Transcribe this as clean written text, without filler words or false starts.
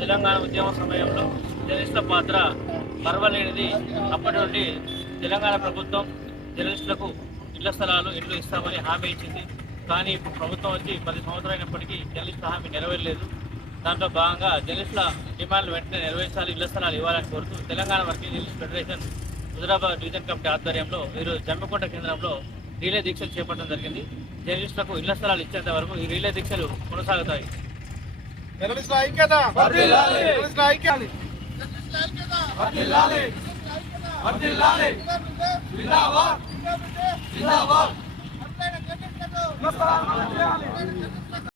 తెలంగాణ ఉద్యమ సమయంలో జర్నలిస్టుల పాత్ర మరవలేనిది. అప్పటి నుండి తెలంగాణ ప్రభుత్వం జర్నలిస్టులకు ఇళ్ల స్థలాలు ఇండ్లు ఇస్తామని హామీ ఇచ్చింది. కానీ ఇప్పుడు ప్రభుత్వం వచ్చి 10 సంవత్సరాలైనప్పటికీ జర్నలిస్టుల హామీ నెరవేరలేదు. దాంట్లో భాగంగా జర్నలిస్టుల డిమాండ్లు వెంటనే నెరవేర్చాలి, ఇళ్ల స్థలాలు ఇవ్వాలని కోరుతూ Telangana working journalist federation Huzurabad division committee ఆధ్వర్యంలో ఈరోజు జమ్మికుంట కేంద్రంలో రీలే దీక్షలు చేపట్టడం జరిగింది. జర్నలిస్టులకు ఇళ్ల స్థలాలు ఇచ్చేంత వరకు ఈ రీలే దీక్షలు కొనసాగుతాయి. జర్నలిస్టుల ఐక్యత వర్ధిల్లాలి, జర్నలిస్టుల ఐక్యత వర్ధిల్లాలి, వర్ధిల్లాలి, జిందాబాద్ జిందాబాద్.